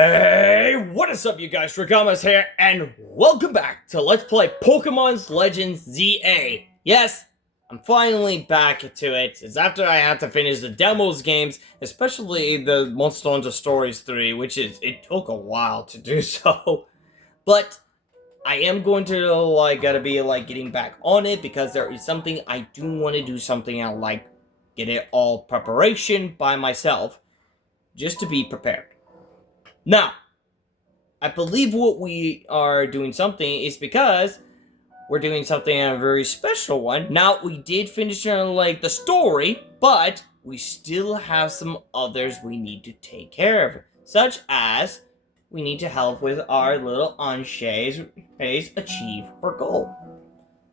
Hey, what is up, you guys? Ragamas here, and welcome back to Let's Play Pokémon's Legends ZA. Yes, I'm finally back to it. It's after I had to finish the demos games, especially the Monster Hunter Stories 3, it took a while to do so. But I am going to, gotta be, getting back on it, because there is something I do want to do something and, get it all preparation by myself, just to be prepared. Now, I believe what we are doing something is because we're doing something a very special one. Now, we did finish the story, but we still have some others we need to take care of, such as we need to help with our little Anshay's achieve her goal.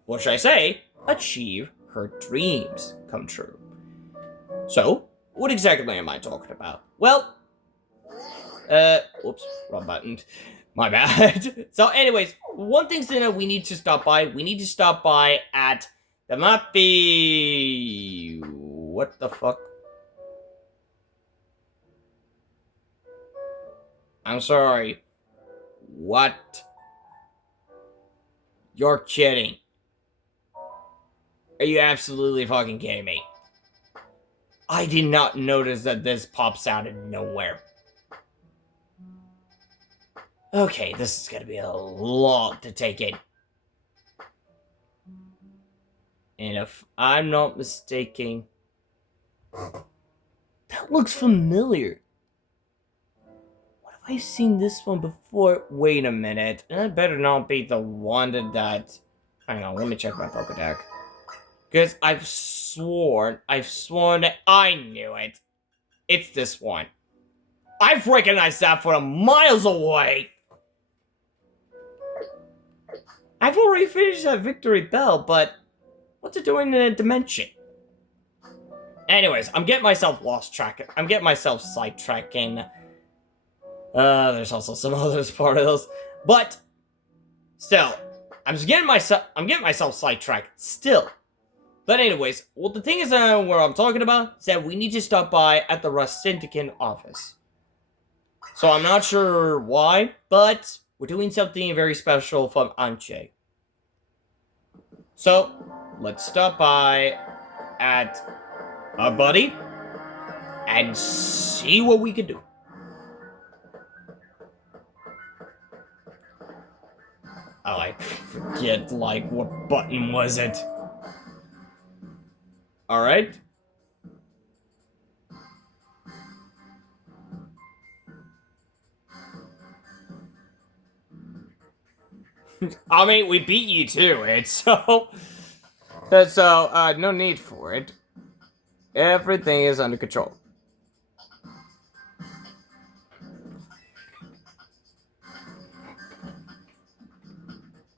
What should I say? Achieve her dreams come true. So, what exactly am I talking about? Well, whoops, wrong button. My bad. So anyways, one thing that we need to stop by, at the Mappy... What the fuck? I'm sorry. What? You're kidding. Are you absolutely fucking kidding me? I did not notice that this pops out of nowhere. Okay, this is gonna be a lot to take in. And if I'm not mistaken... That looks familiar. What have I seen this one before? Wait a minute. That better not be the one that... Hang on, let me check my Pokédex. Because I've sworn that I knew it. It's this one. I've recognized that from miles away! I've already finished that Victory Bell, but what's it doing in a dimension? Anyways, I'm getting myself sidetracking. There's also some others part of those, but still, I'm getting myself sidetracked still. But anyways, well, the thing is, what I'm talking about is that we need to stop by at the Racintican office. So I'm not sure why, but we're doing something very special from Anche. So, let's stop by at our buddy and see what we can do. I forget, what button was it? Alright. I mean, we beat you to it, so no need for it. Everything is under control.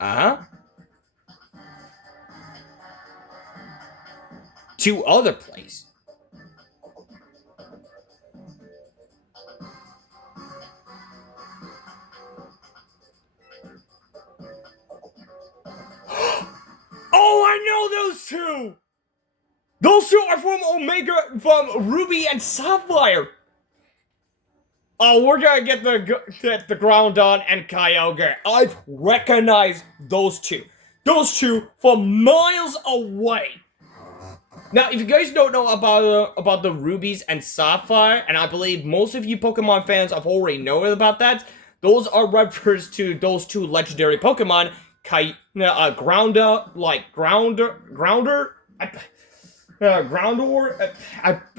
Uh-huh. 2 other places. Oh, I know those 2! Those 2 are from Ruby and Sapphire! Oh, we're gonna get the Groundon and Kyogre. I've recognized those 2. Those 2 from miles away! Now, if you guys don't know about the Rubies and Sapphire, and I believe most of you Pokemon fans have already known about that, those are refers to those 2 legendary Pokemon, Groundor,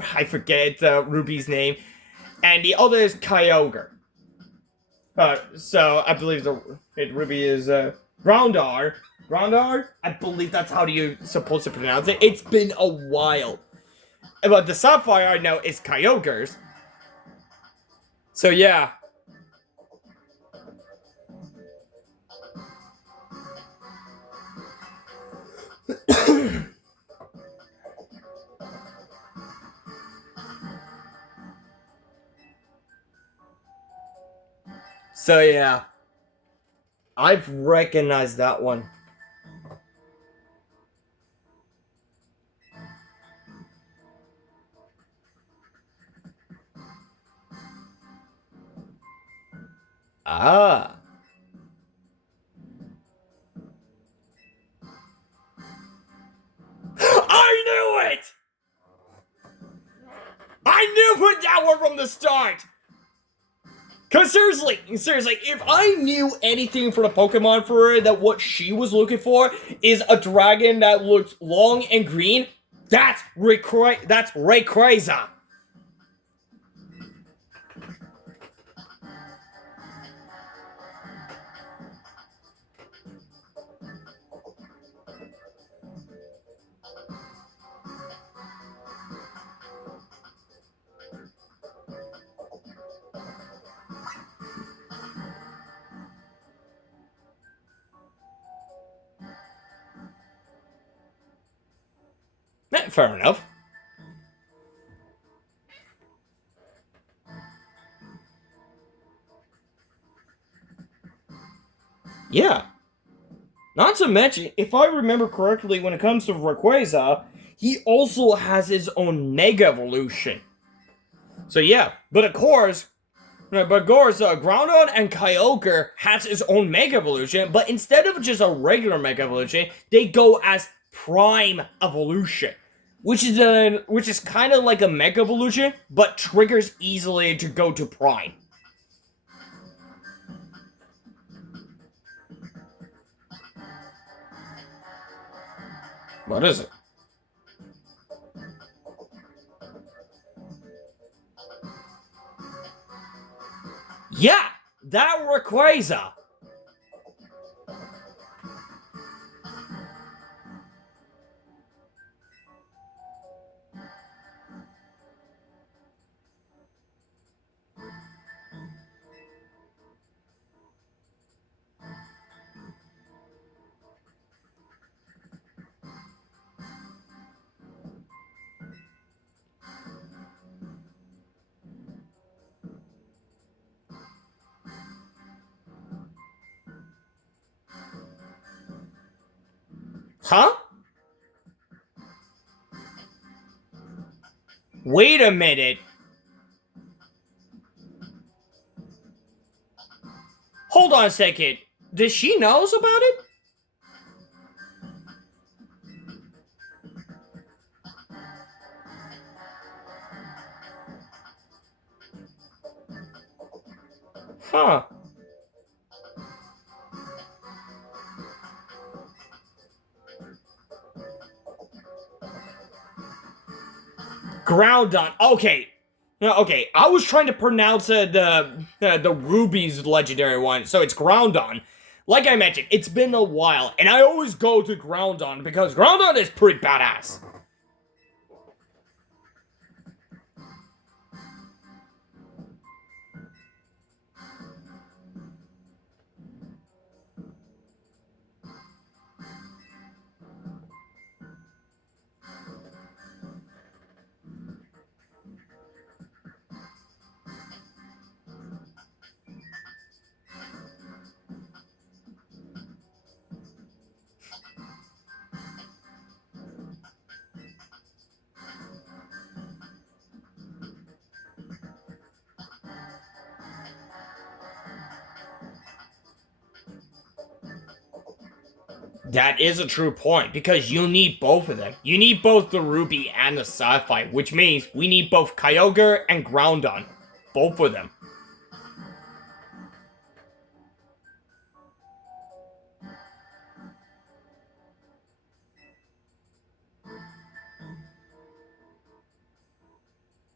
I forget Ruby's name, and the other is Kyogre. So I believe Ruby is Groundor. Groundor? I believe that's how you're supposed to pronounce it. It's been a while. But the Sapphire I know is Kyogre's. So yeah. So yeah. I've recognized that one. Ah. I knew it! I knew that one from the start! Cause seriously, if I knew anything for the Pokemon for her, that what she was looking for is a dragon that looks long and green, that's Rayquaza. Fair enough. Yeah. Not to mention, if I remember correctly, when it comes to Rayquaza, he also has his own Mega Evolution. So yeah, but of course, Groudon and Kyogre has his own Mega Evolution, but instead of just a regular Mega Evolution, they go as Prime Evolution, which is kind of like a Mega Evolution, but triggers easily to go to Prime. What is it? Yeah, that Rayquaza. Huh? Wait a minute. Hold on a second. Does she knows about it? Huh. Groudon. Okay. Okay, I was trying to pronounce the Ruby's legendary one, so it's Groudon. Like I mentioned, it's been a while, and I always go to Groudon because Groudon is pretty badass. That is a true point, because you need both of them. You need both the Ruby and the Sapphire, which means we need both Kyogre and Groudon. Both of them.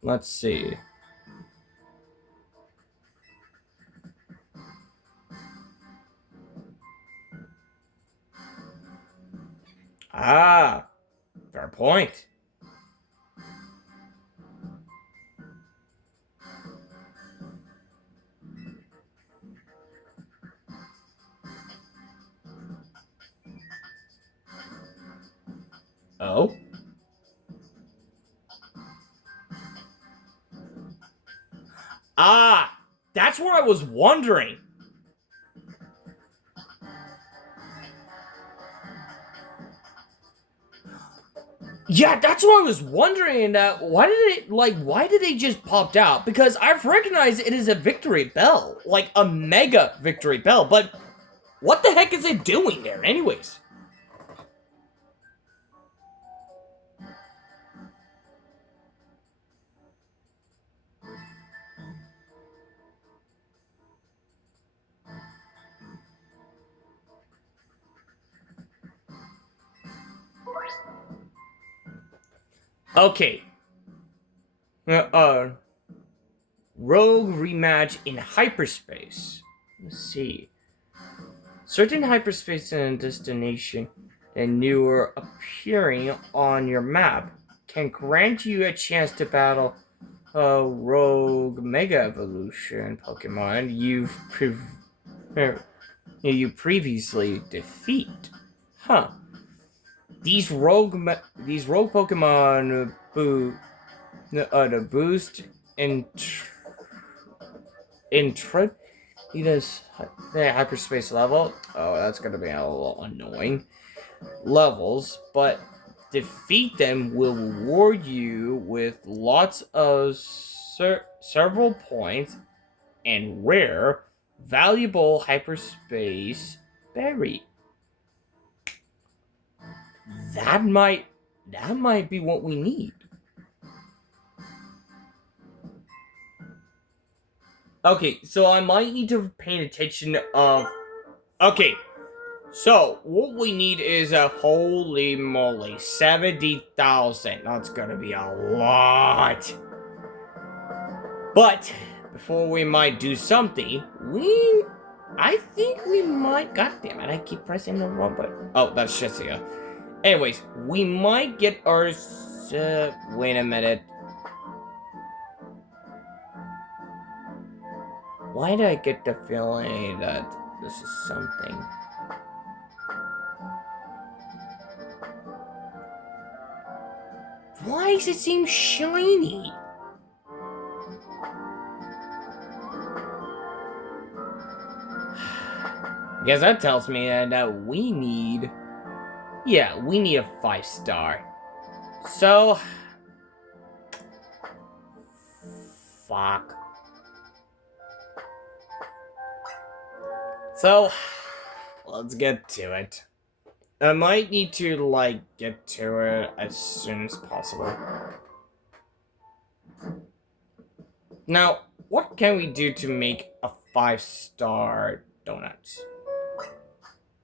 Let's see. Ah, fair point. Oh? Ah, that's what I was wondering. Yeah, that's what I was wondering. Why did they just popped out? Because I've recognized it is a victory bell, like a mega victory bell, but what the heck is it doing there anyways? Okay. Rogue rematch in hyperspace. Let's see. Certain hyperspace and destination and newer appearing on your map can grant you a chance to battle a rogue mega evolution Pokemon you previously defeat. Huh. These rogue Pokemon the boost Ita's the hyperspace level. Oh, that's gonna be a little annoying. Levels, but defeat them will reward you with lots of several points and rare, valuable hyperspace berry. That might be what we need. Okay, so I might need to pay attention of. Okay, so what we need is a holy moly 70,000. That's gonna be a lot. But before we might do something, I think we might. God damn it! I keep pressing the wrong button. Oh, that's Shizia. Anyways, we might get our. Wait a minute. Why do I get the feeling that this is something? Why does it seem shiny? I guess that tells me that we need... Yeah, we need a 5-star. So... Fuck. So, let's get to it. I might need to, like, get to it as soon as possible. Now, what can we do to make a 5-star donut?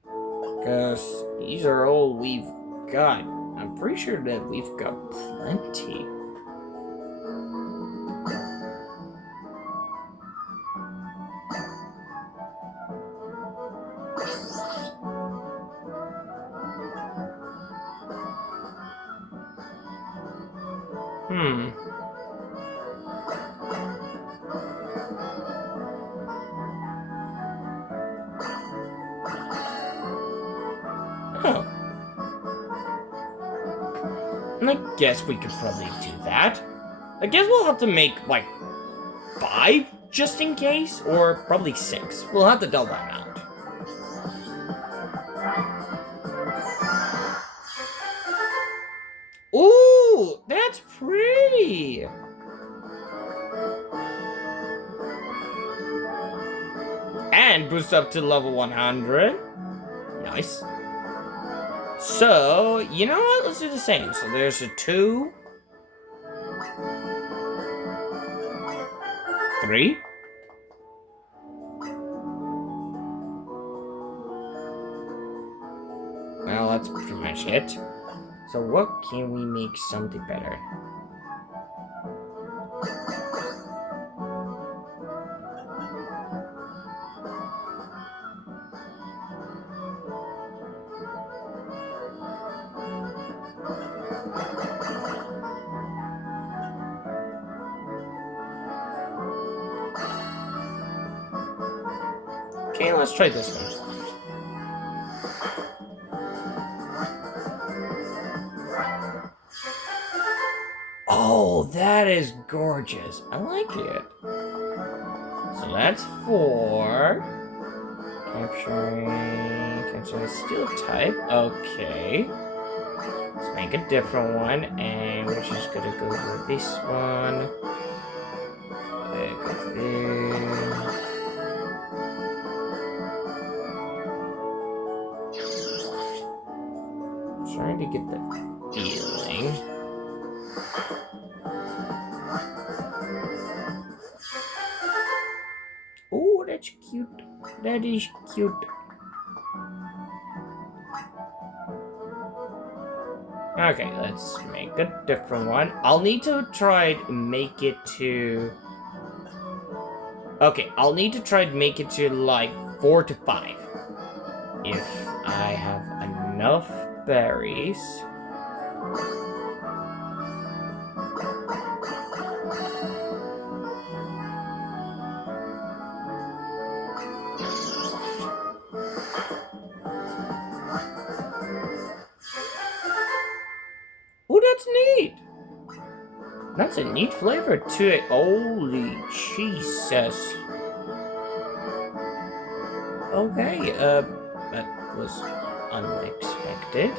Because these are all we've got. I'm pretty sure that we've got plenty. Oh. I guess we could probably do that. I guess we'll have to make, like, 5 just in case, or probably 6. We'll have to double that amount. Ooh, that's pretty! And boost up to level 100. Nice. So, you know what? Let's do the same. So there's a 2. 3. Well, that's pretty much it. So what can we make something better? Okay, let's try this one. Oh, that is gorgeous. I like it. So that's 4. Capturing steel type. Okay. Let's make a different one, and we're just gonna go with this one. Go there. Trying to get the feeling. Oh, that's cute. That is cute. Okay, let's make a different one. I'll need to try and make it to... Okay, I'll need to try and make it to like 4 to 5. If I have enough berries. Oh, that's neat. That's a neat flavor to it. Holy Jesus. Okay, that was unexpected.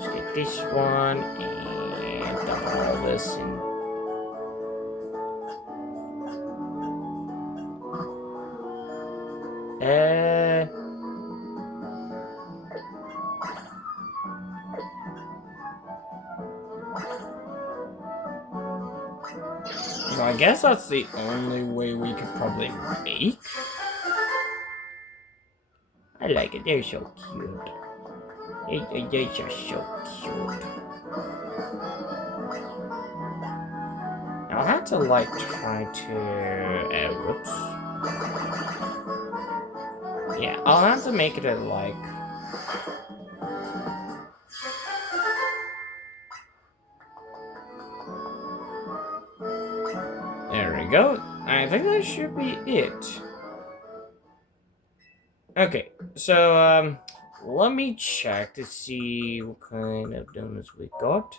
Let's get this one and dump all this in. So I guess that's the only way we could probably make. I like it. They're so cute. They're just so cute. I'll have to like try to. Whoops. Yeah, I'll have to make it a like. There we go. I think that should be it. Okay, so let me check to see what kind of donuts we got.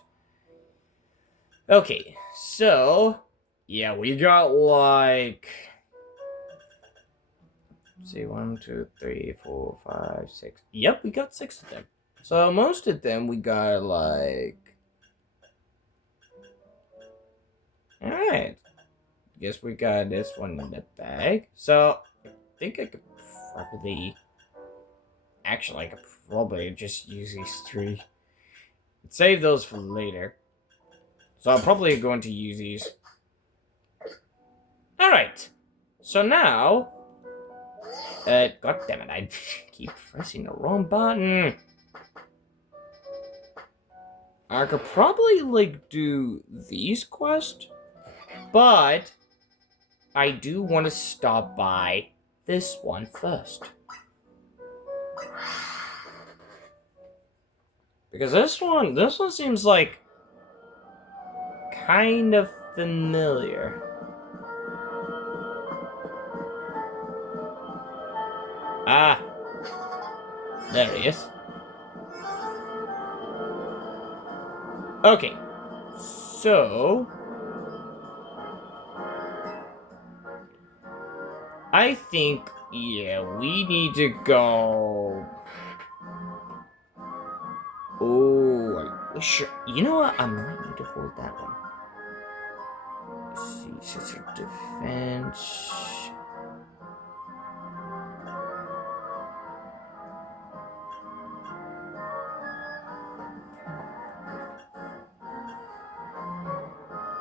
Okay, so yeah, we got like, let's see, 1, 2, 3, 4, 5, 6. Yep, we got 6 of them. So most of them we got like. All right. Guess we got this one in the bag. So I think I could probably. Actually, I could probably just use these 3. Save those for later. So I'm probably going to use these. Alright. So now... God damn it, I keep pressing the wrong button. I could probably, like, do these quests. But... I do want to stop by this one first. Because this one seems like kind of familiar. Ah, there he is. Okay, so I think, yeah, we need to go. Oh, sure. You know what? I might need to hold that one. Let's see, sister defense.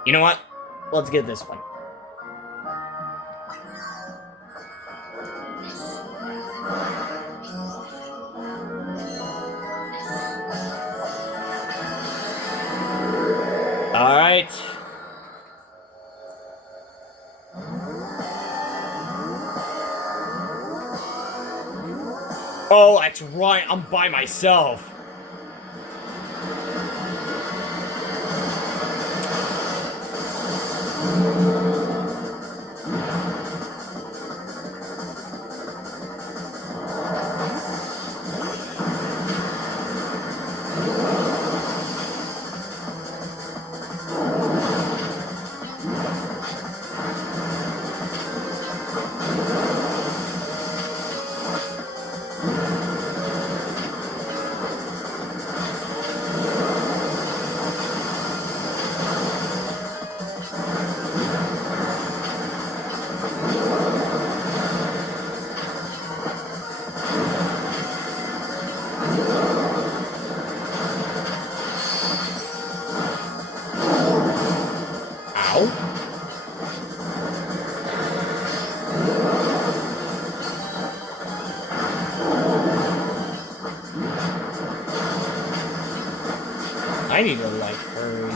You know what? Let's get this one. All right. Oh, that's right. I'm by myself. I need to, like, hurry.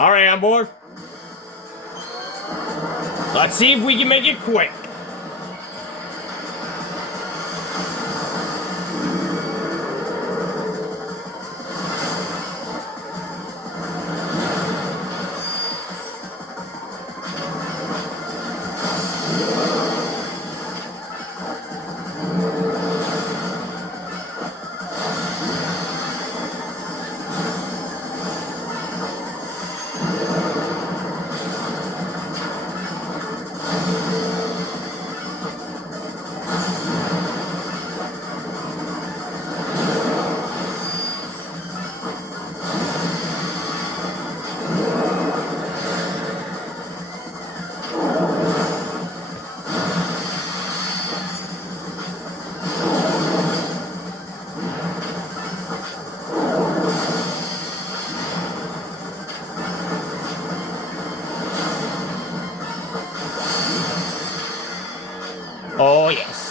Alright, I'm bored. Let's see if we can make it quick. Oh, yes.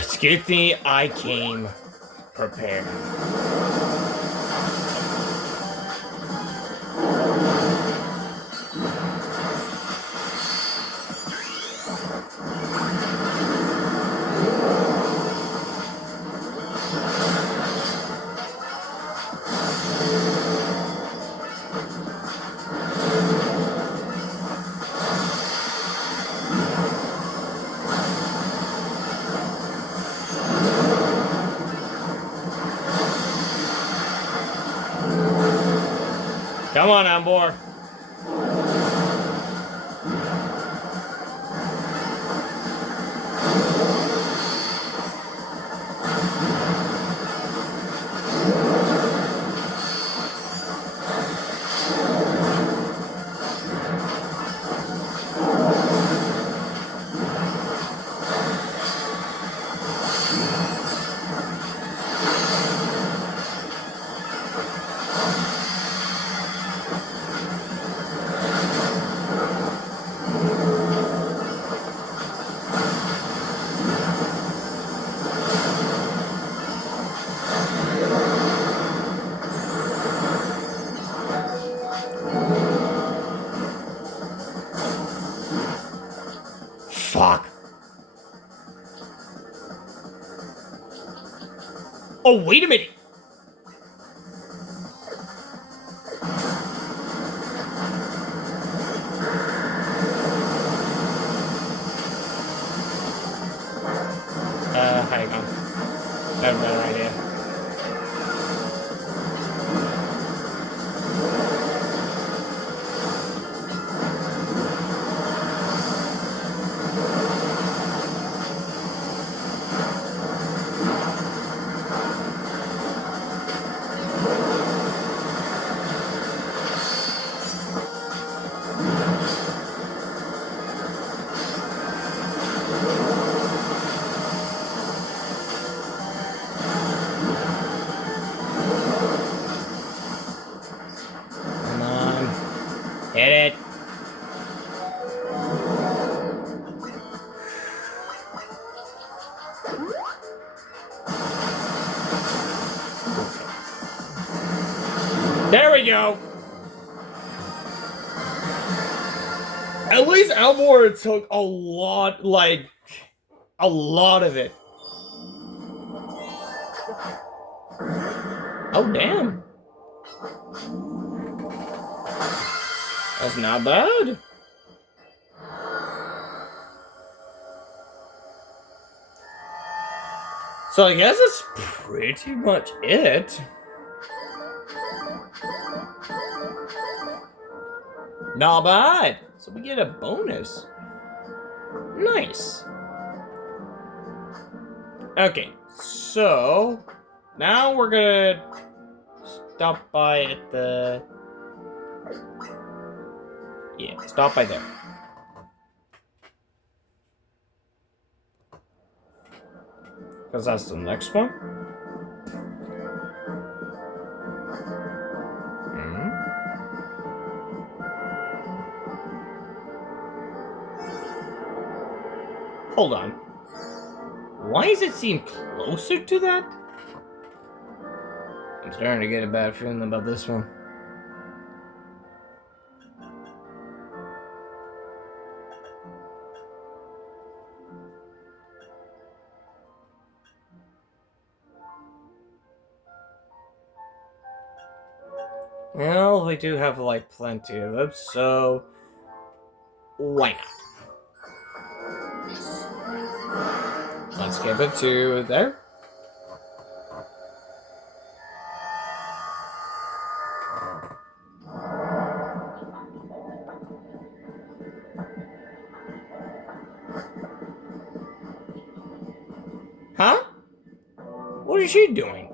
It's good thing I came prepared. Come on, I'm bored. Fuck. Oh, wait a minute. Hang on. I have no idea. Hit it. There we go. At least Elmore took a lot, like, a lot of it. Oh, damn. That's not bad. So I guess that's pretty much it. Not bad. So we get a bonus. Nice. Okay, so now we're gonna stop by at the... Yeah, stop by there. Because that's the next one. Hold on. Why does it seem closer to that? I'm starting to get a bad feeling about this one. Well, we do have, like, plenty of them, so... why not? Let's skip it to there. Huh? What is she doing?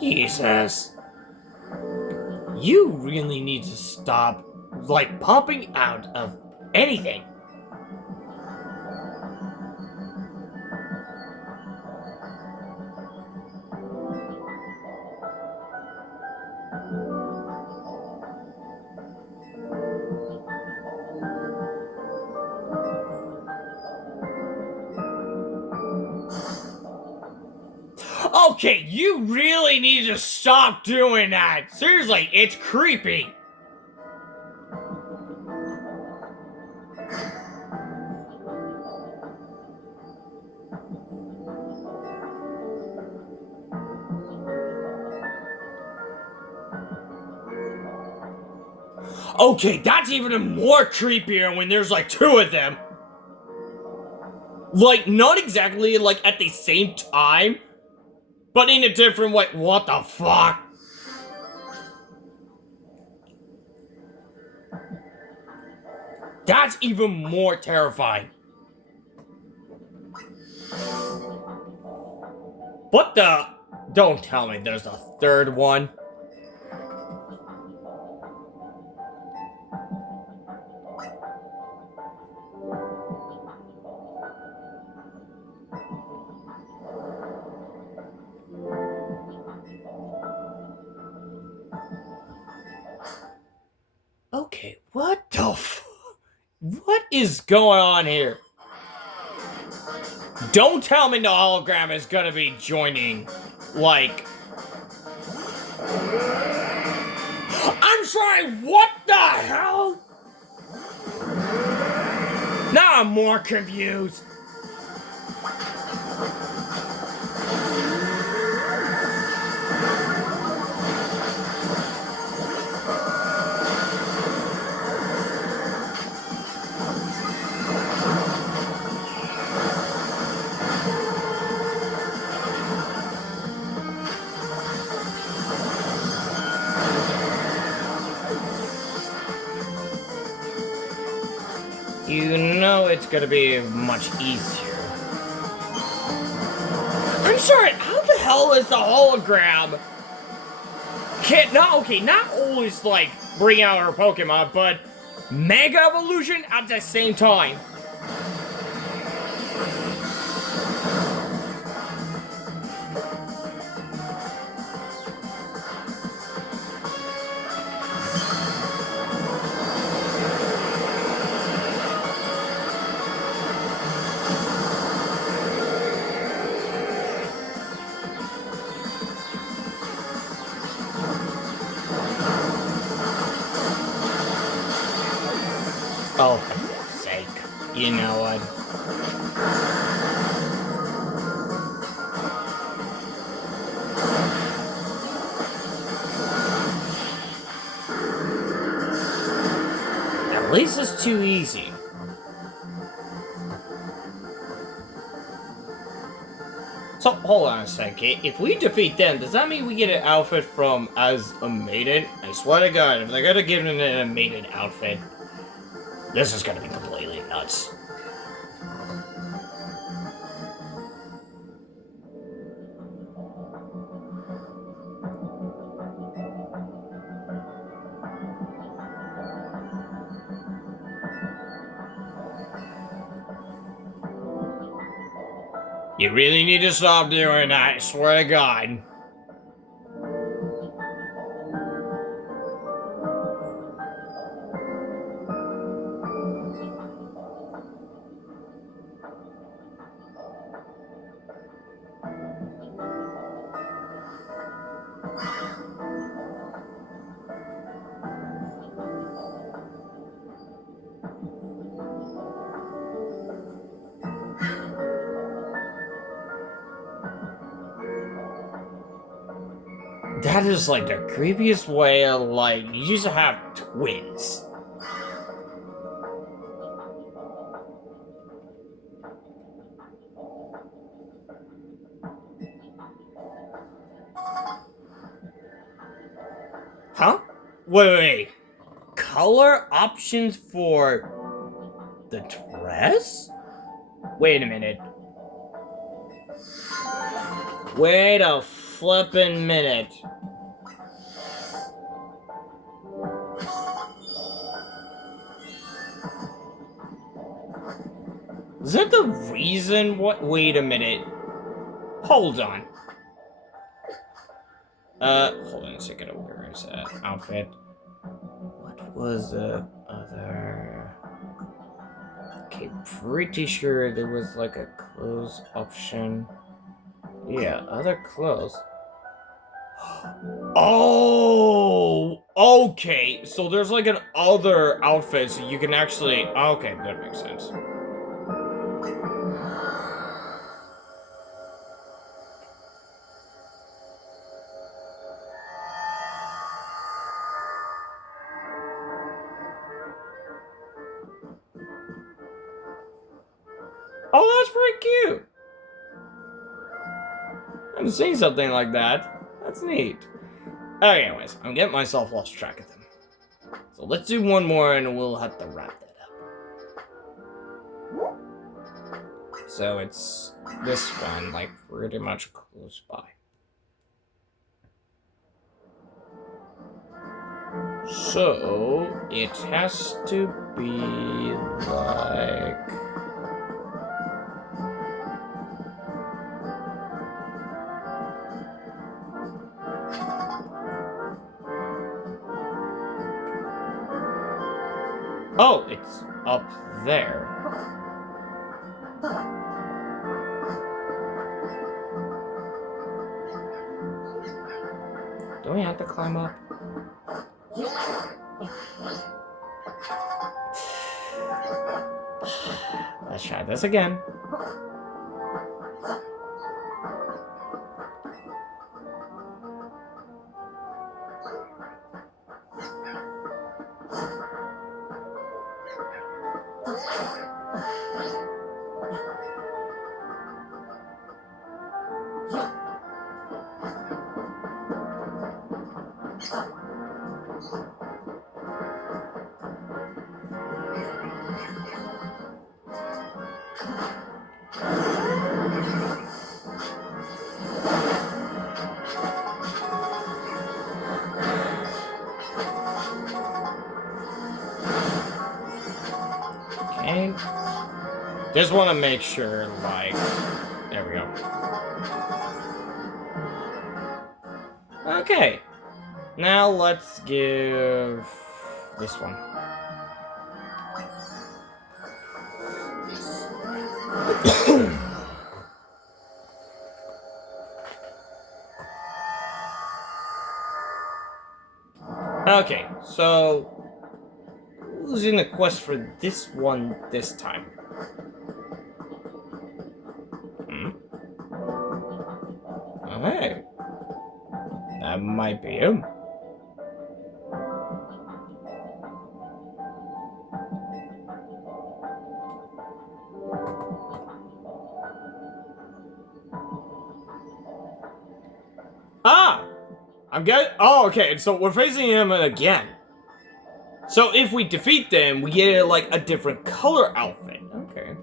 Jesus. You really need to stop, like, popping out of anything. Okay, you really need to stop doing that. Seriously, it's creepy. Okay, that's even more creepier when there's like two of them. Like, not exactly like at the same time, but in a different way. What the fuck? That's even more terrifying. What the? Don't tell me there's a third one. Okay, what the what is going on here? Don't tell me the hologram is gonna be joining, like... I'm sorry, what the hell? Now I'm more confused. You know it's gonna be much easier. I'm sorry, how the hell is the hologram? Not always like bring out our Pokemon, but Mega Evolution at the same time. Oh, for fuck's sake. You know what? At least it's too easy. So, hold on a second. If we defeat them, does that mean we get an outfit from as a maiden? I swear to God, if they're gonna give them a maiden outfit, this is gonna be completely nuts. You really need to stop doing that, I swear to God. That is like the creepiest way of like, you used to have twins. Huh? Wait. Color options for the dress? Wait a minute. Wait a flippin' minute. Is that the reason? What? Wait a minute. Hold on. Hold on a second. Where is that outfit? What was the other? Okay, pretty sure there was like a clothes option. Yeah, other clothes. Oh, okay. So there's like an other outfit, so you can actually. Okay, that makes sense. Oh, that's pretty cute. I haven't seen something like that. That's neat. Anyways, I'm getting myself lost track of them. So let's do one more and we'll have to wrap that up. So it's this one, like pretty much close by. So it has to be like... Oh, it's up there. Do we have to climb up? Let's try this again. Okay. Just want to make sure, like, there we go. Okay. Now let's give this one. Okay, so who's in the quest for this one this time? Hey. That might be him. Ah! I'm getting. Oh, okay. So we're facing him again. So if we defeat them, we get like a different color outfit. Okay.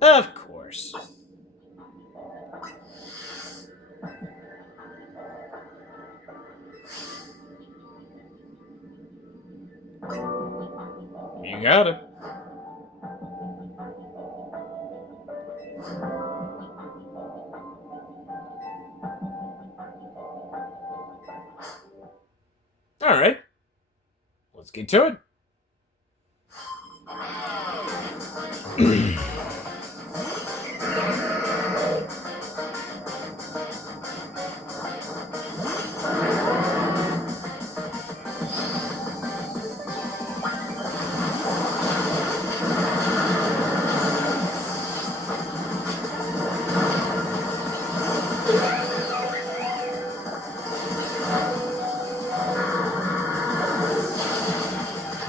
Of course. You got it. All right. Let's get to it.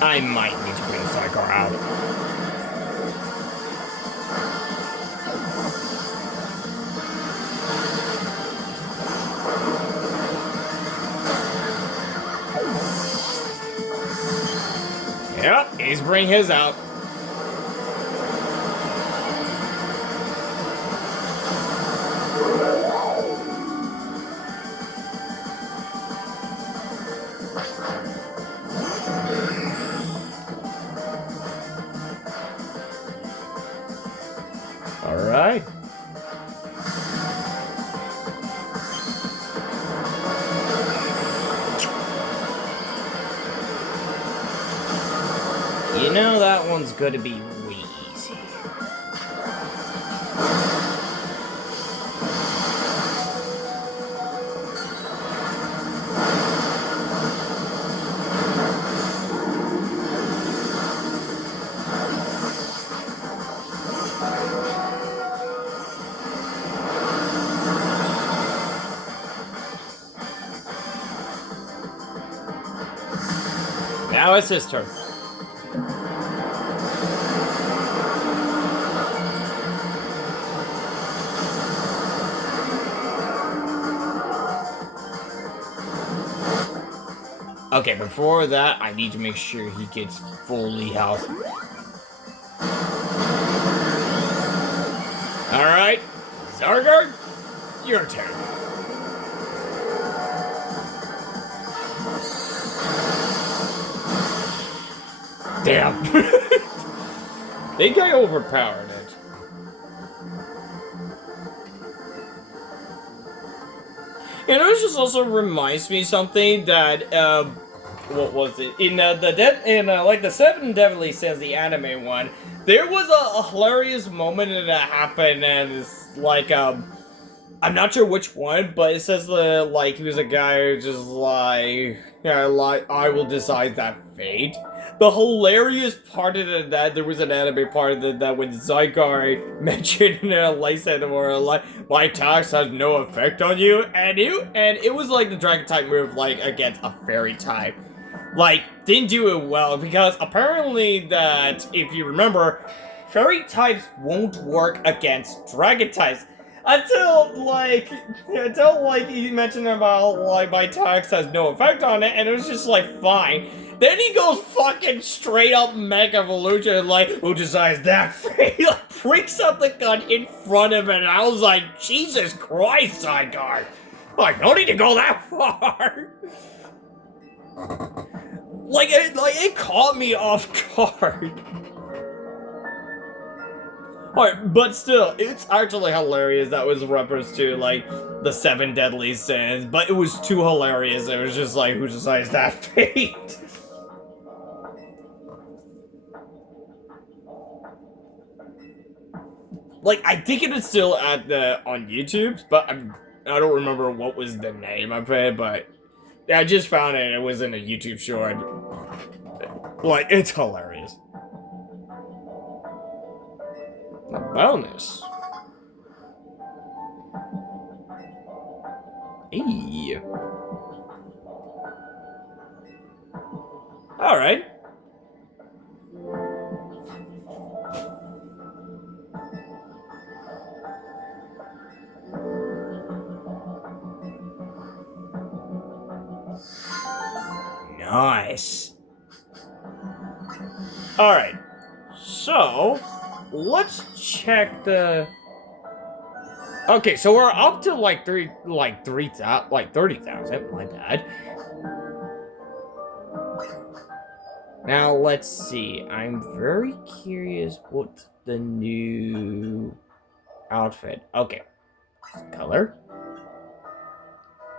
I might need to bring Zygar out. Yep, he's bringing his out. All right. You know that one's gonna be easy. Now it's his turn. Okay, before that, I need to make sure he gets fully health. Alright, Zargard, your turn. Damn. They got overpowered it. You know, it just also reminds me something that, what was it? In like the Seven Deadly Sins, the anime one, there was a hilarious moment that happened, and it's like, I'm not sure which one, but it says, like, he was a guy who just, like, I will decide that fate. The hilarious part of that, there was an anime part of that when Zygar mentioned in a license or like, my tax has no effect on you, and it was like the dragon type move, like, against a fairy type. Like, didn't do it well, because apparently that, if you remember, fairy types won't work against dragon types. Until like he mentioned about like my tax has no effect on it, and it was just like fine. Then he goes fucking straight up Mega Evolution and like, who decides that? He like breaks out the gun in front of it, and I was like, Jesus Christ, Sideguard. Like, no need to go that far. Like it caught me off guard. Alright, but still, it's actually hilarious that was reference to, like, the 7 deadly sins, but it was too hilarious, it was just like, who decides that fate? Like, I think it is still on YouTube, but I don't remember what was the name of it, but I just found it, it was in a YouTube short. Like, it's hilarious. A bonus. Hey. Alright. Nice. Alright. So, let's check the... Okay, so we're up to like 30,000, my bad. Now, let's see. I'm very curious what the new outfit... Okay. Color.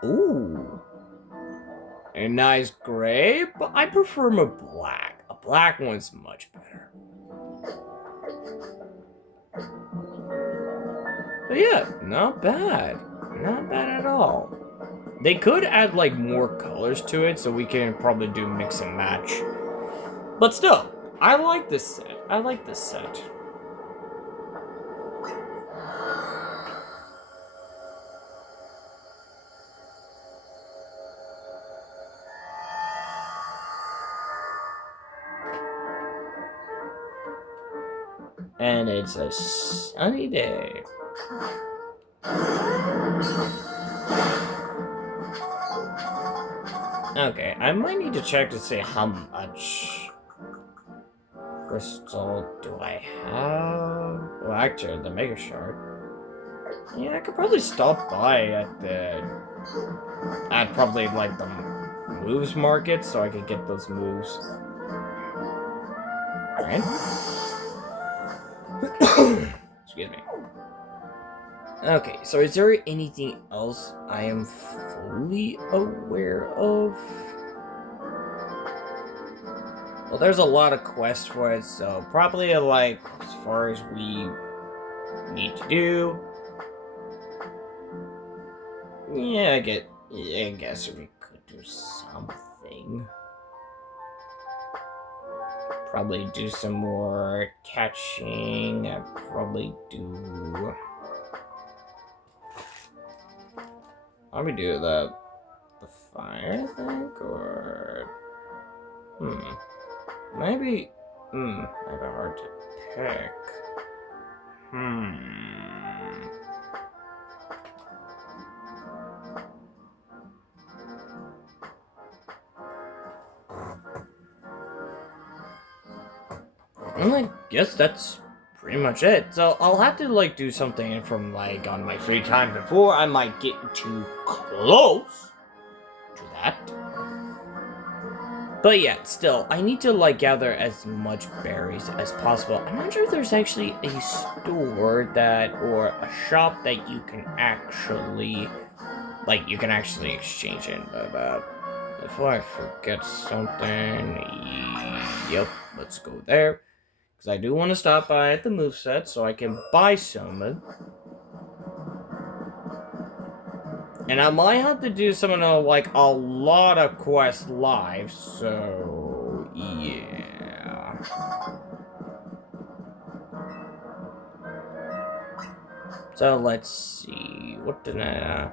Ooh. A nice gray, but I prefer a black. A black one's much better. But yeah, not bad. Not bad at all. They could add like more colors to it, so we can probably do mix and match. But still, I like this set. I like this set. And it's a sunny day. Okay, I might need to check to see how much crystal do I have. Well, actually, the Mega Shard. Yeah, I could probably stop by at probably like the moves market so I could get those moves. Alright. Excuse me. Okay, so is there anything else I am fully aware of? Well, there's a lot of quests for it, so probably like as far as we need to do. Yeah, I guess we could do something. Probably do some more catching. I'd probably do... Probably do the fire, I think, or... Maybe... Maybe hard to pick. Well, I guess that's pretty much it. So I'll have to like do something from like on my free time before I might get too close to that. But yeah, still, I need to like gather as much berries as possible. I'm not sure if there's actually a store that or a shop that you can actually exchange in. But before I forget something, yep, let's go there. Because I do want to stop by at the moveset so I can buy some. And I might have to do some of like a lot of quests live, so yeah. So let's see, what did I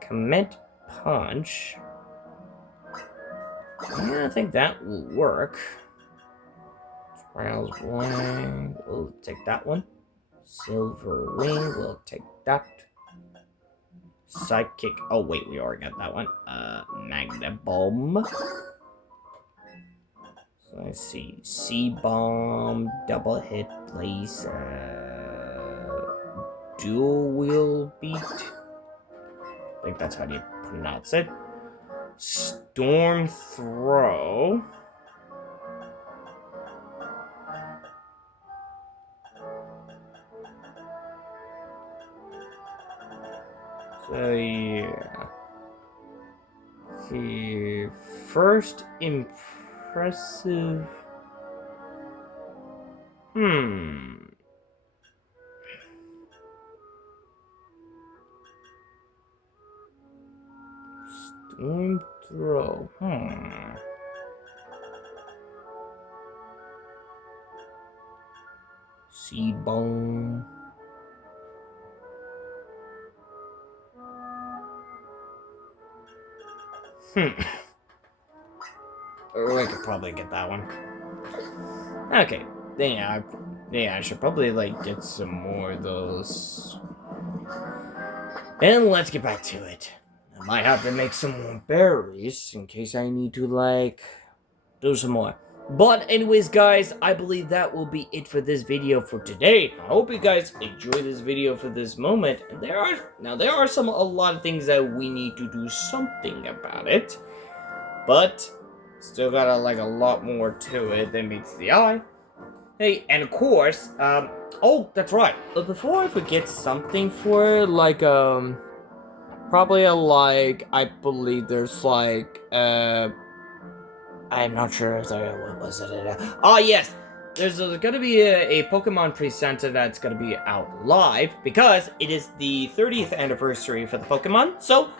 commit punch? I don't think that will work. Trials Blank, we'll take that one. Silver Wing, we'll take that. Psychic. Oh, wait, we already got that one. Magnet Bomb. So let's see. C-Bomb, double hit, laser. Dual wheel beat. I think that's how you pronounce it. Storm Throw. So yeah. The first impressive. Storm Throw. Seed Bomb. We could probably get that one. Okay. Yeah, I should probably, like, get some more of those. And let's get back to it. I might have to make some more berries in case I need to, like, do some more. But anyways, guys, I believe that will be it for this video for today. I hope you guys enjoyed this video for this moment. And there are a lot of things that we need to do something about it. But still got a lot more to it than meets the eye. Hey, and of course, oh, that's right. But before I forget something for, probably I believe there's, I'm not sure if there, what was it? Yes! There's gonna be a Pokemon presenter that's gonna be out live, because it is the 30th anniversary for the Pokemon, so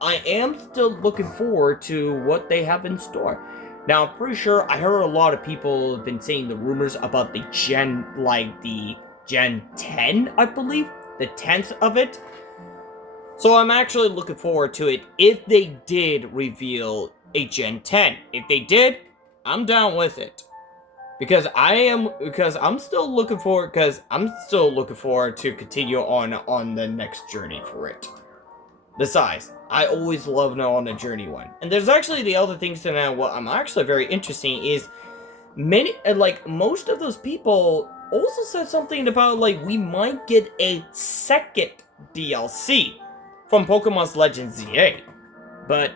I am still looking forward to what they have in store. Now, I'm pretty sure I heard a lot of people have been saying the rumors about the Gen 10, I believe? The 10th of it. So I'm actually looking forward to it if they did reveal a Gen 10. If they did, I'm down with it. Because I'm still looking forward to continue on the next journey for it. Besides, I always love on the journey one. And there's actually the other things that I'm actually very interesting is most of those people also said something about we might get a second DLC from Pokemon's Legends ZA. But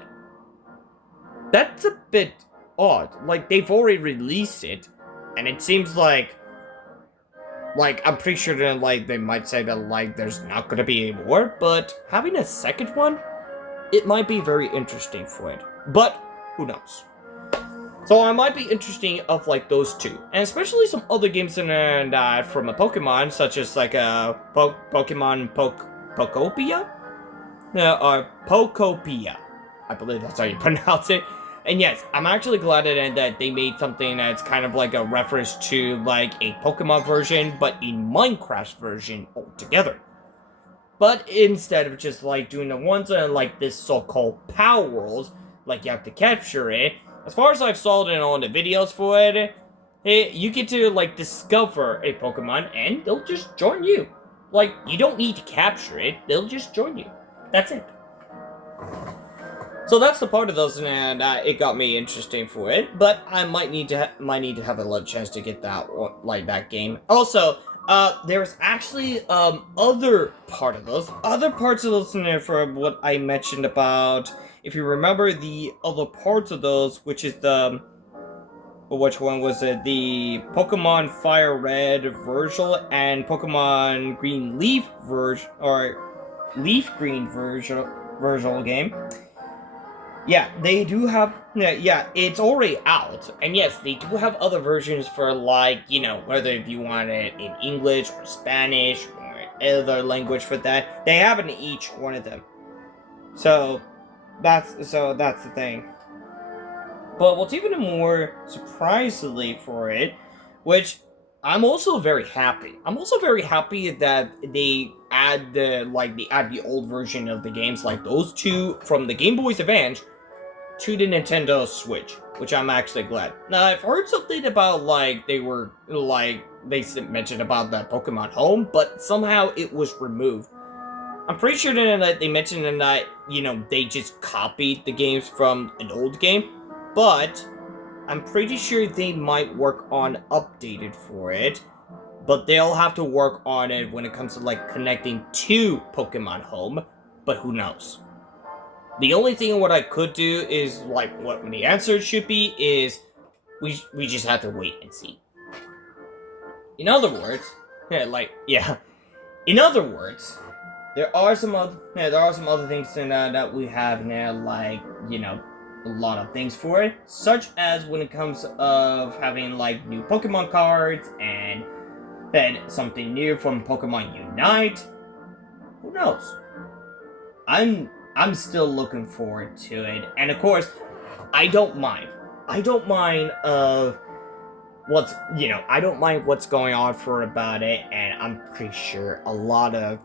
that's a bit odd. They've already released it, and it seems like I'm pretty sure that they might say that there's not gonna be any more, but having a second one, it might be very interesting for it. But who knows? So I might be interesting of those two, and especially some other games from a Pokemon, such as Pokemon Pokopia, or Pokopia. I believe that's how you pronounce it. And yes, I'm actually glad that they made something that's kind of a reference to a Pokemon version, but in Minecraft version altogether. But instead of just doing the ones in this so-called Power World, you have to capture it. As far as I've saw it on the videos for it, you get to discover a Pokemon and they'll just join you. You don't need to capture it, they'll just join you. That's it. So that's the part of those, and it got me interesting for it. But I might need to have a little chance to get that that game. Also, there's actually other parts of those for what I mentioned about. If you remember the other parts of those, which is which one was it? The Pokemon Fire Red Virgil and Pokemon Green Leaf Virgil, or Leaf Green Virgil game. Yeah, they do have, yeah, it's already out, and yes, they do have other versions for, whether if you want it in English, or Spanish, or other language for that, they have it in each one of them. So, that's the thing. But what's even more surprisingly for it, which I'm also very happy. I'm also very happy that they add the old version of the games, those two from the Game Boy's Advance to the Nintendo Switch, which I'm actually glad. Now, I've heard something about, they mentioned about the Pokemon Home, but somehow it was removed. I'm pretty sure that they mentioned that, they just copied the games from an old game, but I'm pretty sure they might work on updated for it, but they'll have to work on it when it comes to, like, connecting to Pokemon Home, but who knows. The only thing what I could do is, like, what the answer should be is, we just have to wait and see. In other words, in other words, there are some other things that we have now, like, a lot of things for it, such as when it comes of having, like, new Pokemon cards and then something new from Pokemon Unite. Who knows? I'm still looking forward to it, and of course, I don't mind what's going on for about it, and I'm pretty sure a lot of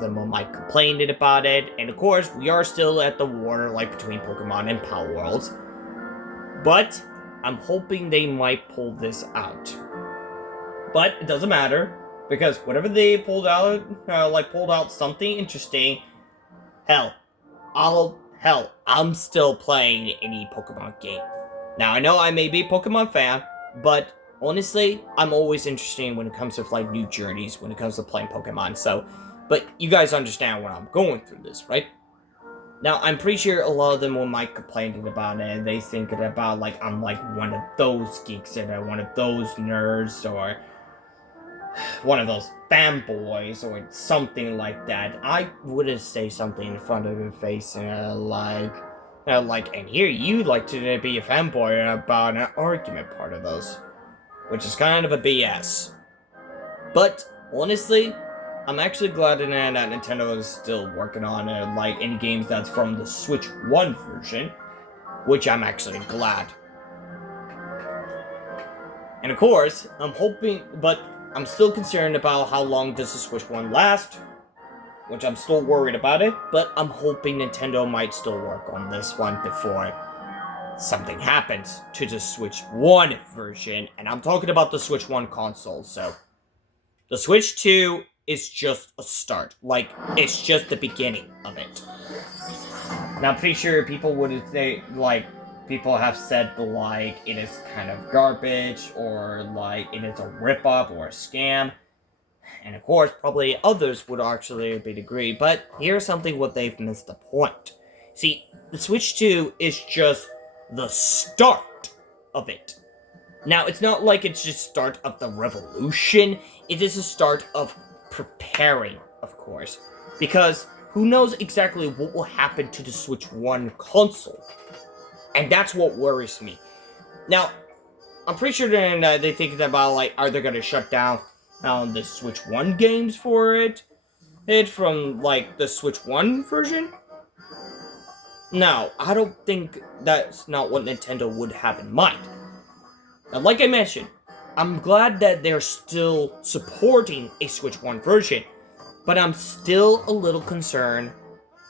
them might complain about it, and of course, we are still at the war, like, between Pokemon and Power Worlds, but I'm hoping they might pull this out. But it doesn't matter, because whatever they pulled out something interesting, I'm still playing any Pokemon game. Now, I know I may be a Pokemon fan, but honestly, I'm always interested when it comes to, like, new journeys, when it comes to playing Pokemon, but you guys understand when I'm going through this, right? Now, I'm pretty sure a lot of them might complain about it, and they think about, like, I'm, like, one of those geeks, and one of those nerds, or one of those fanboys, or something like that. I wouldn't say something in front of your face, and here you like to be a fanboy about an argument part of those, which is kind of a BS. But honestly, I'm actually glad that Nintendo is still working on like any games that's from the Switch 1 version, which I'm actually glad. And of course, I'm still concerned about how long does the Switch 1 last, which I'm still worried about it, but I'm hoping Nintendo might still work on this one before something happens to the Switch 1 version, and I'm talking about the Switch 1 console, so the Switch 2 is just a start, like, it's just the beginning of it. Now, I'm pretty sure people would say, like, people have said, like, it is kind of garbage, or, like, it is a rip-off or a scam. And of course, probably others would actually agree, but here's something what they've missed the point. See, the Switch 2 is just the start of it. Now, it's not like it's just start of the revolution, it is a start of preparing, of course. Because who knows exactly what will happen to the Switch 1 console. And that's what worries me. Now, I'm pretty sure they're thinking about, like, are they going to shut down the Switch 1 games for it from, like, the Switch 1 version? No, I don't think that's not what Nintendo would have in mind. Now, like I mentioned, I'm glad that they're still supporting a Switch 1 version, but I'm still a little concerned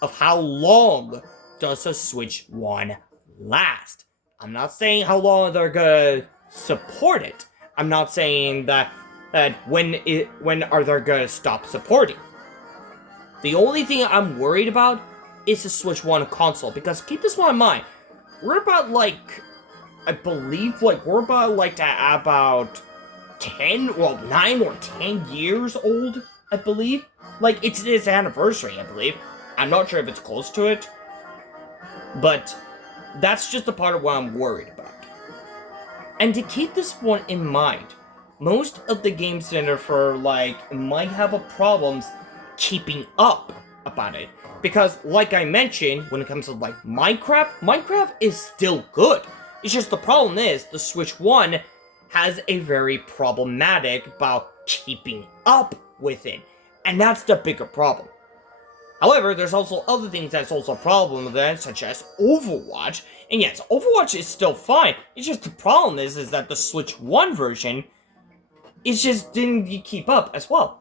of how long does a Switch 1 last. I'm not saying how long they're gonna support it. I'm not saying that when are they gonna stop supporting. The only thing I'm worried about is the Switch 1 console, because keep this one in mind, we're about, like, I believe, like, we're about, like, about 9 or 10 years old, I believe. Like, it's its anniversary, I believe. I'm not sure if it's close to it, but that's just the part of what I'm worried about. And to keep this one in mind, most of the Game Center for, like, might have a problems keeping up about it. Because, like I mentioned, when it comes to, like, Minecraft is still good. It's just the problem is, the Switch 1 has a very problematic about keeping up with it. And that's the bigger problem. However, there's also other things that's also a problem with that, such as Overwatch. And yes, Overwatch is still fine. It's just the problem is that the Switch 1 version is just didn't keep up as well.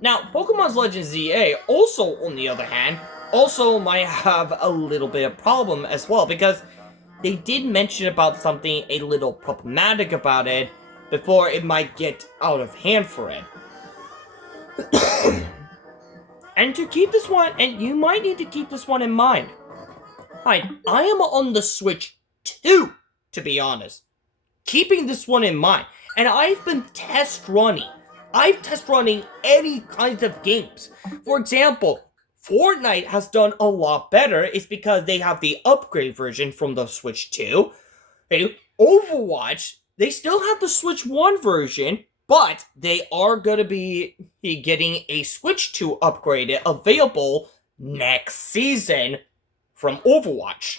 Now, Pokémon Legends ZA also, on the other hand, also might have a little bit of problem as well, because they did mention about something a little problematic about it before it might get out of hand for it. And to keep this one, and you might need to keep this one in mind. Right, I am on the Switch 2, to be honest. Keeping this one in mind. And I've been test running. I've test running any kinds of games. For example, Fortnite has done a lot better. It's because they have the upgrade version from the Switch 2. Okay, Overwatch, they still have the Switch 1 version, but they are going to be getting a Switch 2 upgrade available next season from Overwatch.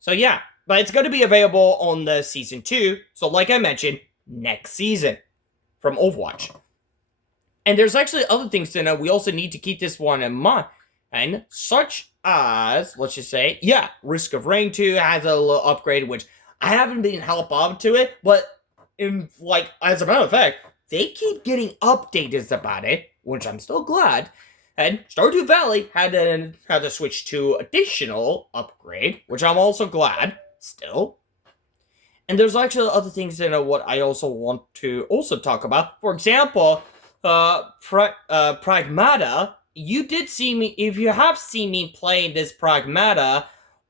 So yeah, but it's going to be available on the Season 2, so like I mentioned, next season from Overwatch. And there's actually other things to know. We also need to keep this one in mind. And such as, let's just say, yeah, Risk of Rain 2 has a little upgrade, which I haven't been helped out to it, but as a matter of fact, they keep getting updates about it, which I'm still glad. And Stardew Valley had a Switch 2 additional upgrade, which I'm also glad, still. And there's actually other things that what I also want to also talk about. For example, Pragmata, you did see me, if you have seen me playing this Pragmata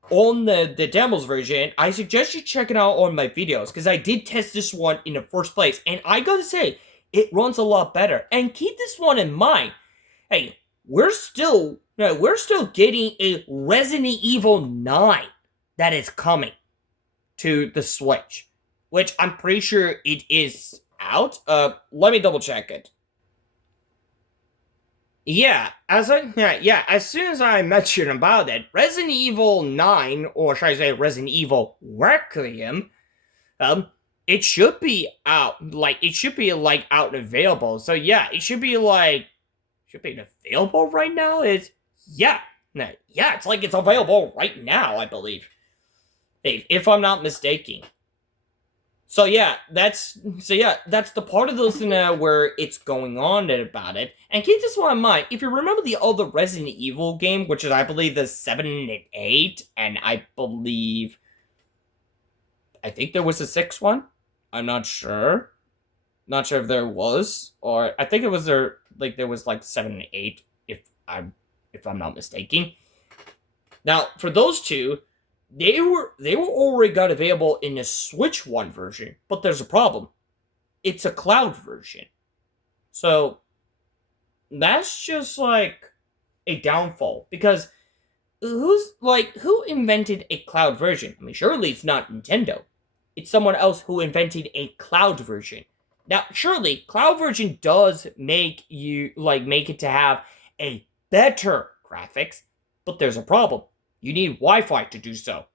on the demos version, I suggest you check it out on my videos, because I did test this one in the first place, and I gotta say, it runs a lot better. And keep this one in mind. Hey, we're still getting a Resident Evil 9 that is coming to the Switch, which I'm pretty sure it is out. Let me double check it. Yeah, as soon as I mentioned about it, Resident Evil 9, or should I say Resident Evil Requiem, it should be out, out and available. So yeah, it should be available right now. It's available right now, I believe, if I'm not mistaken. So yeah, that's the part of this where it's going on about it. And keep this one in mind. If you remember the other Resident Evil game, which is I believe the 7 and 8, and I think there was a 6th one. I'm not sure. Not sure if there was, or I think it was there was 7 and 8, if I'm not mistaken. Now, for those two, they were already got available in the Switch 1 version, but there's a problem. It's a cloud version. So that's just a downfall, because who invented a cloud version? I mean, surely it's not Nintendo. It's someone else who invented a cloud version. Now, surely cloud version does make it to have a better graphics, but there's a problem. You need Wi-Fi to do so.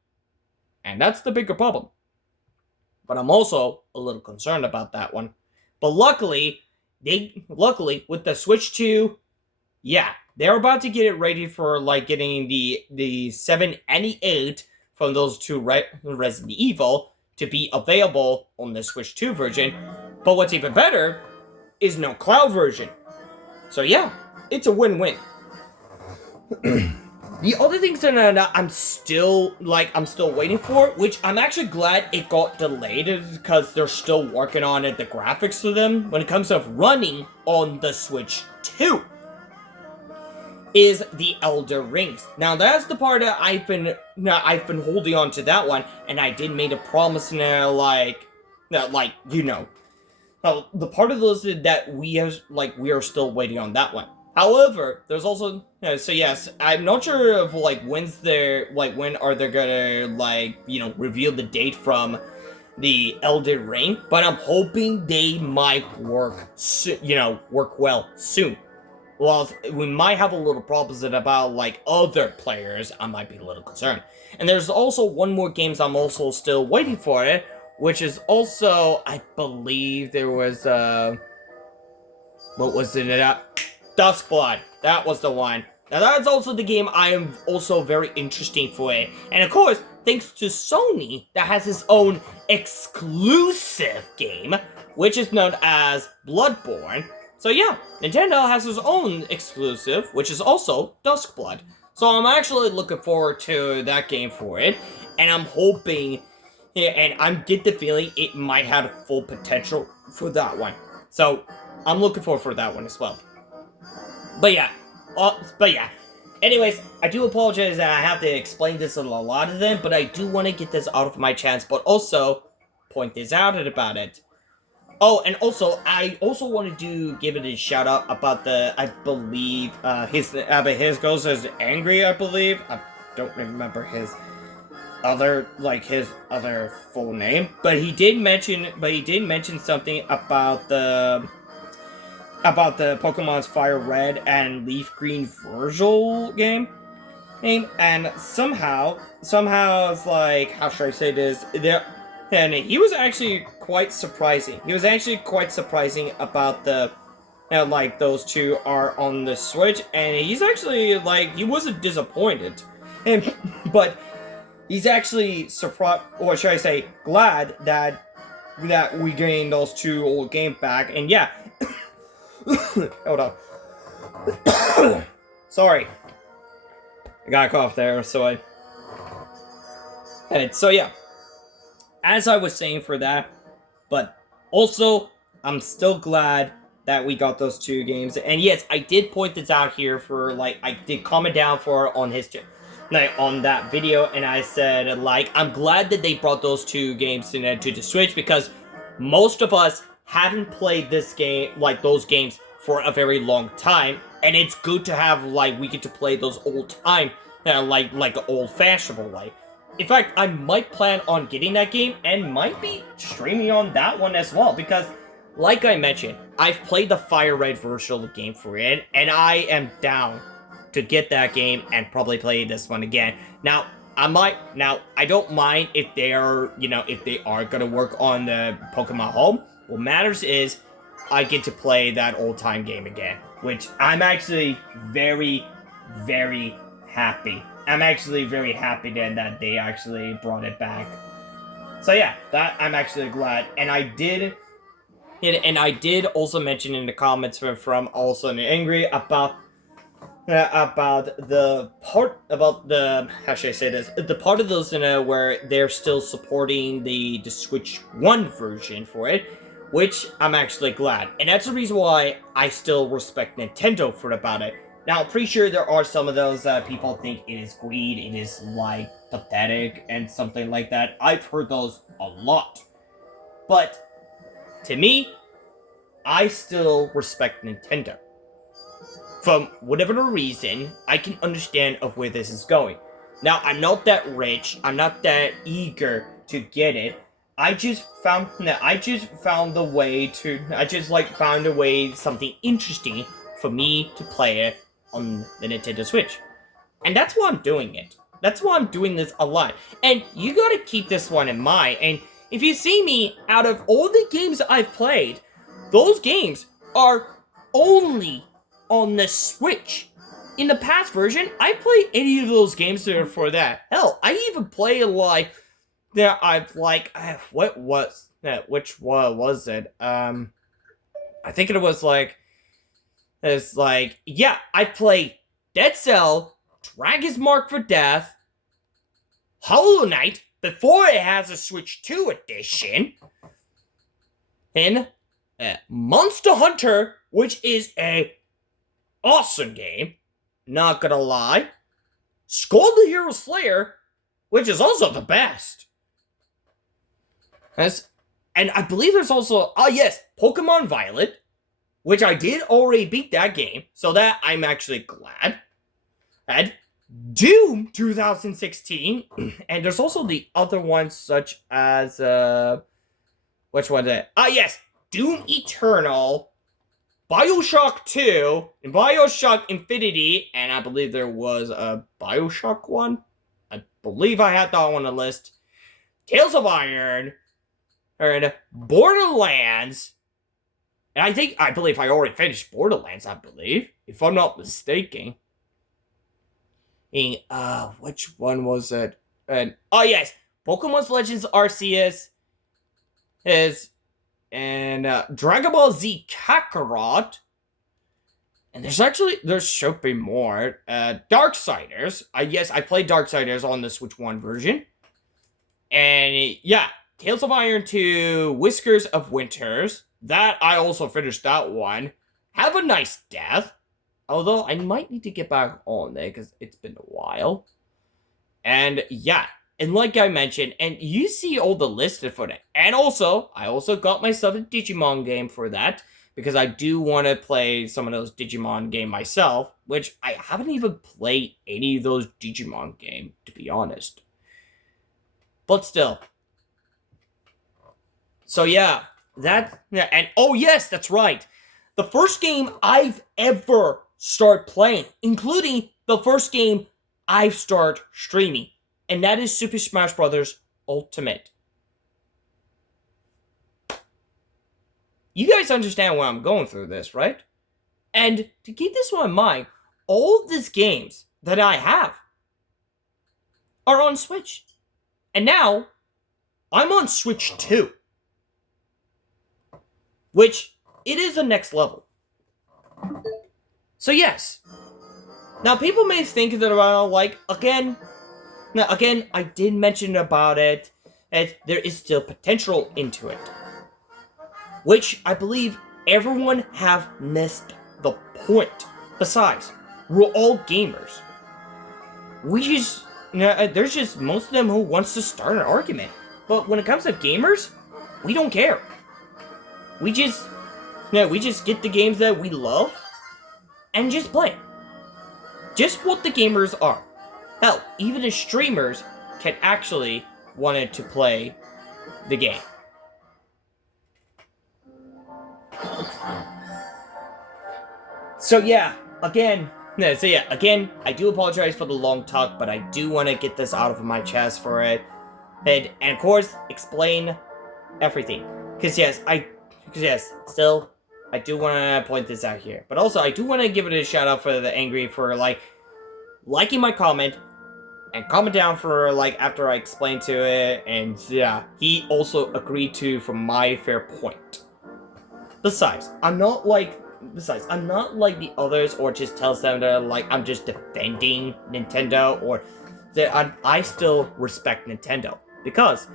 And that's the bigger problem. But I'm also a little concerned about that one. But luckily, with the Switch 2, yeah, they're about to get it ready for getting the 7 and the 8 from those two Resident Evil to be available on the Switch 2 version. But what's even better is no cloud version. So yeah, it's a win-win. The other things that I'm still waiting for, which I'm actually glad it got delayed, because they're still working on it, the graphics for them, when it comes to running on the Switch 2, is the Elder Rings. Now that's the part that I've been holding on to that one, and I did make a promise now, the part of those that we are still waiting on that one. However, there's also, so yes, I'm not sure of when are they gonna reveal the date from the Elden Ring, but I'm hoping they might work well soon. Well, we might have a little problems about other players, I might be a little concerned. And there's also one more game I'm also still waiting for it, which is also, I believe there was what was it? Duskblood. That was the one. Now that's also the game I am also very interested for it. And of course, thanks to Sony, that has its own exclusive game, which is known as Bloodborne. So yeah, Nintendo has its own exclusive, which is also Duskblood. So I'm actually looking forward to that game for it. And I'm hoping, and I get the feeling it might have full potential for that one. So I'm looking forward for that one as well. But yeah, But yeah. Anyways, I do apologize that I have to explain this a lot of them, but I do want to get this out of my chest, but also point this out about it. Oh, and also, I also wanted to give it a shout out about I believe, his goes as Angry, I believe. I don't remember his other full name, but he did mention something about the Pokemon's Fire Red and Leaf Green Virtual game, and somehow it's like, how should I say this? And he was actually quite surprising. He was actually quite surprising about like those two are on the Switch, and he's actually he wasn't disappointed, but he's actually surprised, or should I say, glad that we gained those two old games back, and yeah. Hold on. Sorry. I got a cough there, so yeah. As I was saying for that, but also, I'm still glad that we got those two games. And yes, I did point this out here for, I did comment down on his on that video, and I said, I'm glad that they brought those two games to the Switch, because most of us haven't played this game, those games, for a very long time, and it's good to have, we get to play those old time, the old-fashioned way. In fact, I might plan on getting that game, and might be streaming on that one as well, because, like I mentioned, I've played the Fire Red virtual game for it, and I am down to get that game and probably play this one again. Now, I don't mind if they are, if they are gonna work on the Pokemon Home. What matters is, I get to play that old-time game again, which I'm actually very, very happy. I'm actually very happy that they actually brought it back. So yeah, that I'm actually glad. And I did also mention in the comments from also Angry about the part about the, how should I say this, the part of those where they're still supporting the Switch 1 version for it, which I'm actually glad. And that's the reason why I still respect Nintendo for about it. Now, I'm pretty sure there are some of those people think it is greed, it is, pathetic, and something like that. I've heard those a lot. But, to me, I still respect Nintendo. From whatever the reason, I can understand of where this is going. Now, I'm not that rich, I'm not that eager to get it. I just found a way, something interesting for me to play it on the Nintendo Switch. And that's why I'm doing it. That's why I'm doing this a lot. And you gotta keep this one in mind. And if you see me, out of all the games I've played, those games are only on the Switch. In the past version, I played any of those games there for that. Hell, I even play what was that? Which one was it? I think it was yeah, I played Dead Cell, Dragon's Mark for Death, Hollow Knight, before it has a Switch 2 edition, and Monster Hunter, which is a awesome game, not gonna lie, Skull the Hero Slayer, which is also the best. And I believe there's also, yes, Pokemon Violet, which I did already beat that game, so that I'm actually glad. And Doom 2016, and there's also the other ones such as, which one is it? Yes, Doom Eternal, BioShock 2, and BioShock Infinity, and I believe there was a BioShock one. I believe I had that on the list. Tales of Iron, and Borderlands, and I believe I already finished Borderlands, I believe, if I'm not mistaken. And, which one was it? And, yes, Pokémon Legends Arceus and Dragon Ball Z Kakarot, and there should be more. Darksiders, yes, I played Darksiders on the Switch 1 version, and, yeah, Tales of Iron 2, Whiskers of Winters. That, I also finished that one. Have a Nice Death. Although, I might need to get back on there, because it's been a while. And, yeah. And like I mentioned, and you see all the listed for that. And also, I also got myself a Digimon game for that. Because I do want to play some of those Digimon game myself. Which, I haven't even played any of those Digimon game, to be honest. But still. So yeah, and oh yes, that's right. The first game I've ever started playing, including the first game I've started streaming. And that is Super Smash Bros. Ultimate. You guys understand why I'm going through this, right? And to keep this one in mind, all of these games that I have are on Switch. And now, I'm on Switch 2. Which, it is the next level. So yes. Now, people may think that, like, again, I did mention about it, and there is still potential into it. Which, I believe, everyone have missed the point. Besides, we're all gamers. There's just most of them who wants to start an argument. But when it comes to gamers, we don't care. We just get the games that we love, and just play. Just what the gamers are. Hell, even the streamers can actually want to play the game. So yeah, again, I do apologize for the long talk, but I do want to get this out of my chest for it. And of course, explain everything. Because still, I do want to point this out here. But also, I do want to give it a shout out for the Angry for, liking my comment. And comment down for, after I explained to it. And, yeah, he also agreed to from my fair point. Besides, I'm not like the others, or just tells them that, I'm just defending Nintendo, or that I still respect Nintendo. Because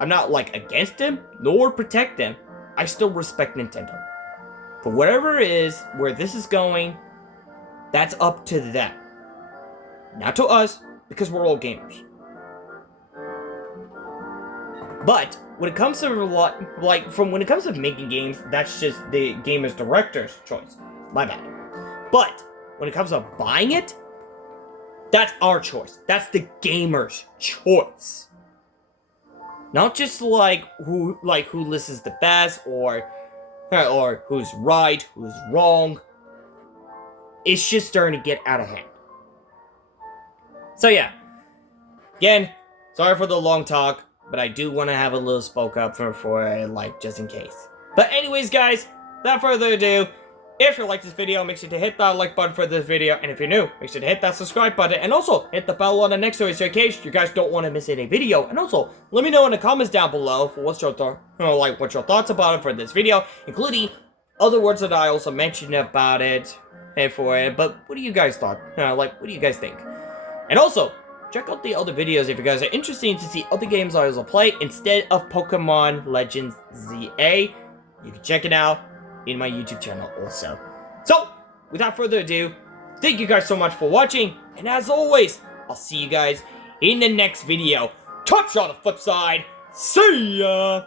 I'm not, against them, nor protect them. I still respect Nintendo. For whatever it is, where this is going, that's up to them. Not to us, because we're all gamers. But when it comes to when it comes to making games, that's just the gamer's director's choice. My bad. But when it comes to buying it, that's our choice. That's the gamer's choice. Not just who listens the best, or who's right, who's wrong. It's just starting to get out of hand. So yeah, again, sorry for the long talk, but I do want to have a little spoke up for just in case. But anyways, guys, without further ado, if you like this video, make sure to hit that like button for this video, and if you're new, make sure to hit that subscribe button, and also hit the bell on the next one, so in case you guys don't want to miss any video. And also, let me know in the comments down below for what's your thoughts about it for this video, including other words that I also mentioned about it and for it. But what do you guys thought? What do you guys think? And also, check out the other videos if you guys are interested to see other games I also play instead of Pokemon Legends ZA. You can check it out in my YouTube channel also. So, without further ado, thank you guys so much for watching, and as always, I'll see you guys in the next video. Touch on the flip side. See ya!